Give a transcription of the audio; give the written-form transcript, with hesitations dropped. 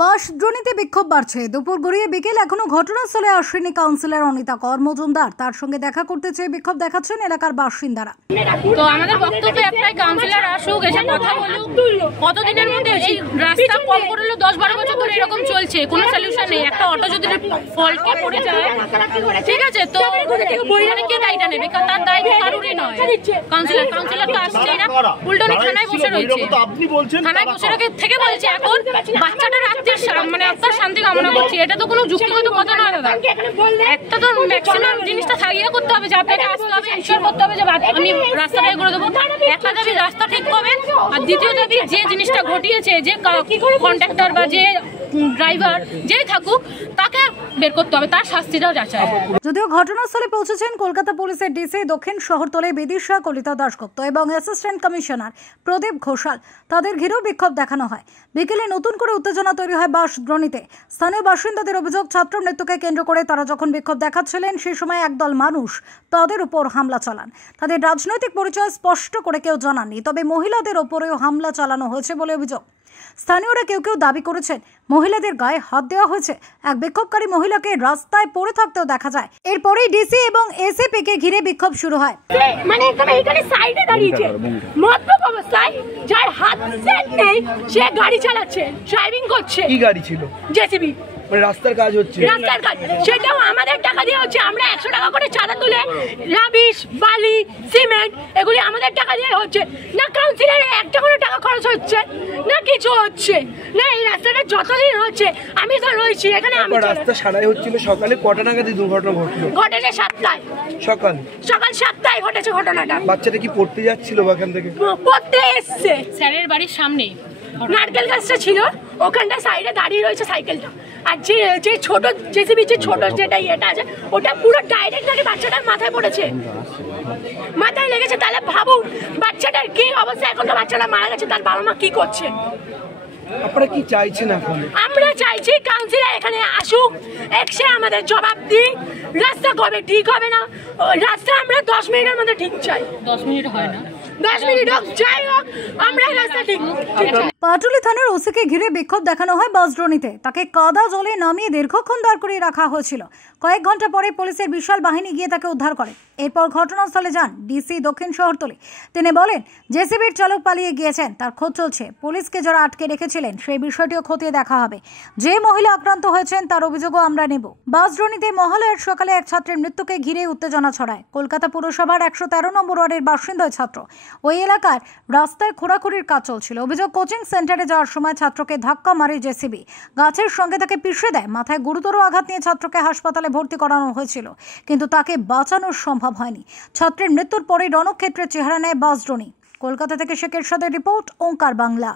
বাঁশদ্রোণীতে বিক্ষোভ বাড়ছে। দুপুর গড়িয়ে বিকেল এখনো ঘটনাস্থলে আসেনি কাউন্সিলর অনিতা কর মজুমদার। তার সঙ্গে দেখা করতে চেয়ে বিক্ষোভ দেখাচ্ছেন এলাকার বাসিন্দারা। তো আমাদের বক্তব্য একটাই, কাউন্সিলর আসুক, এসে কথা বলুক। কতদিনের মধ্যে এই রাস্তা কম করলো? 10-12 বছর ধরে এরকম চলছে, কোনো সলিউশন নেই। একটা অটো যদি ফল্টে পড়ে যায়, ঠিক আছে, তো কে দায়টা নেবে? তার দায় কারোরই নয়। কাউন্সিলর তো আসছেই না, উল্টো থানায় বসে রয়েছে। থানায় বসে থেকে বলছে এখন বাচ্চাটা মানে আপনার শান্তি কামনা করছি। এটা তো কোনো যুক্তিগত কথা নয় দাদা। একটা তো ম্যাক্সিমাম জিনিসটা থাকিয়ে করতে হবে যে আপনাকে আসতে হবে, ইনশিওর করতে হবে যে আমি রাস্তাটাই করে দেবো। একটা দাবি রাস্তা ঠিক করবেন, আর দ্বিতীয় দাবি যে জিনিসটা ঘটিয়েছে, যে কন্ট্রাক্টর বা যে ড্রাইভার যেই থাকুক তাকে বের করতে হবে, তার শাস্তিটাও যাচাই। যদিও ঘটনাস্থলে পৌঁছেছেন কলকাতা পুলিশের ডিসি দক্ষিণ শহরতলি বিদিশা কলিতা দাশগুপ্ত এবং অ্যাসিস্ট্যান্ট কমিশনার প্রদীপ ঘোষাল। তাদের ঘিরেও বিক্ষোভ দেখানো হয়। বিকেলে নতুন করে উত্তেজনা তৈরি হয় বাঁশদ্রোণীতে। স্থানীয় বাসিন্দাদের অভিযোগ, ছাত্র নৃত্যকে কেন্দ্র করে তারা যখন বিক্ষোভ দেখাচ্ছিলেন সেই সময় একদল মানুষ তাদের উপর হামলা চালান। তাদের রাজনৈতিক পরিচয় স্পষ্ট করে কেউ জানাননি, তবে মহিলাদের ওপরেও হামলা চালানো হয়েছে বলে অভিযোগ। স্থানীয়রা কেউ দাবি করেছেন মহিলাদের গায়ে হাত দেওয়া হয়েছে। এক বিক্ষোভকারী মহিলাকে রাস্তায় পড়ে থাকতেও দেখা যায়। এরপরেই ডিসি এবং এসএপি কে ঘিরে বিক্ষোভ শুরু হয়। মানে এখানে সাইডে দাঁড়িয়েছে মদ্যপ অবস্থায়, যার হাত সেট নেই, সে গাড়ি চালাচ্ছে, ড্রাইভিং করছে। কি গাড়ি ছিল? জেসিবি। মানে রাস্তার কাজ হচ্ছে, রাস্তার কাজ, সেটাও আমাদের টাকা দিয়ে হচ্ছে। আমরা 100 টাকা করে চাঁদা তুলে রাবিশ, বালি, সিমেন্ট এগুলি আমাদের টাকা দিয়ে হচ্ছে। না কাউন্সিলরে একটা করে টাকা খরচ হচ্ছে, না কিছু হচ্ছে না। এই রাস্তাটা যতদিন হচ্ছে আমি তো রয়েছি এখানে। আমি রাস্তা সারাই হচ্ছিল। সকালে কটা নাগাদ দুর্ঘটনা ঘটলো? ঘটেছে 7টায়। সকাল 7টায় ঘটেছে ঘটনাটা। বাচ্চাটা কি পড়তে যাচ্ছিল ওখান থেকে? পড়তে এসছে, স্যারের বাড়ির সামনে নারকেল গাছটা ছিল, ওখানটা সাইডে দাঁড়িয়ে রয়েছে সাইকেলটা। আর যে ছোট জেসিবি, যে ছোট যেটা ইয়েটা আছে, ওটা পুরো ডাইরেক্ট নাকি বাচ্চাটার মাথায় পড়েছে, মাথায় লেগেছে। তাহলে ভাবুন বাচ্চাটার কি অবস্থা। এখন তো বাচ্চাটা মারা গেছে, তার বাবা মা কি করছে? আপনারা কি চাইছেন এখন? আমরা চাইছি কাউন্সিলর এখানে আসুক, এসে আমাদের জবাব দিই। রাস্তা কবে ঠিক হবে না? রাস্তা আমরা 10 মিনিটের মধ্যে ঠিক চাই। 10 মিনিট হয় না, 10 মিনিট হোক, যাই হোক, আমরা রাস্তা ঠিক। পাটুলি থানার ওসিকে ঘিরে বিক্ষোভ দেখানো হয় বাঁশদ্রোণীতে। তাকে কাদা জলে নামিয়ে দীর্ঘক্ষণ দাঁড় করিয়ে রাখা হয়েছিল। কয়েক ঘন্টা পরে পুলিশের বিশাল বাহিনী গিয়ে তাকে উদ্ধার করে। এরপর ঘটনাস্থলে যান ডিসি দক্ষিণ শহরতলি। তিনি বলেন, জেসিবির চালক পালিয়ে গিয়েছেন, তার খোঁজ চলছে। পুলিশকে যারা আটকে রেখেছিলেন সেই বিষয়টিও খতিয়ে দেখা হবে। যে মহিলা আক্রান্ত হয়েছেন তার অভিযোগও আমরা নেব। বাঁশদ্রোণীতে মহালয়ার সকালে এক ছাত্রের মৃত্যুকে ঘিরে উত্তেজনা ছড়ায়। কলকাতা পুরসভার 113 নম্বর ওয়ার্ডের বাসিন্দা ছাত্র। ওই এলাকার রাস্তায় খোঁড়াখুড়ির কাজ চলছিল। অভিযোগ, কোচিং সেন্টারে যাওয়ার সময় ছাত্রকে ধাক্কা মারে জেসিবি। গাছের সঙ্গে তাকে পিষে দেয়। মাথায় গুরুতর আঘাত নিয়ে ছাত্রকে হাসপাতালে ভর্তি করানো হয়েছিল, কিন্তু তাকে বাঁচানো সম্ভব হয়নি। ছাত্রের মৃত্যুর পরে রণক্ষেত্রের চেহারা নেয় বাঁশদ্রোণী। কলকাতা থেকে শেখের সাথে রিপোর্ট, ওঙ্কার বাংলা।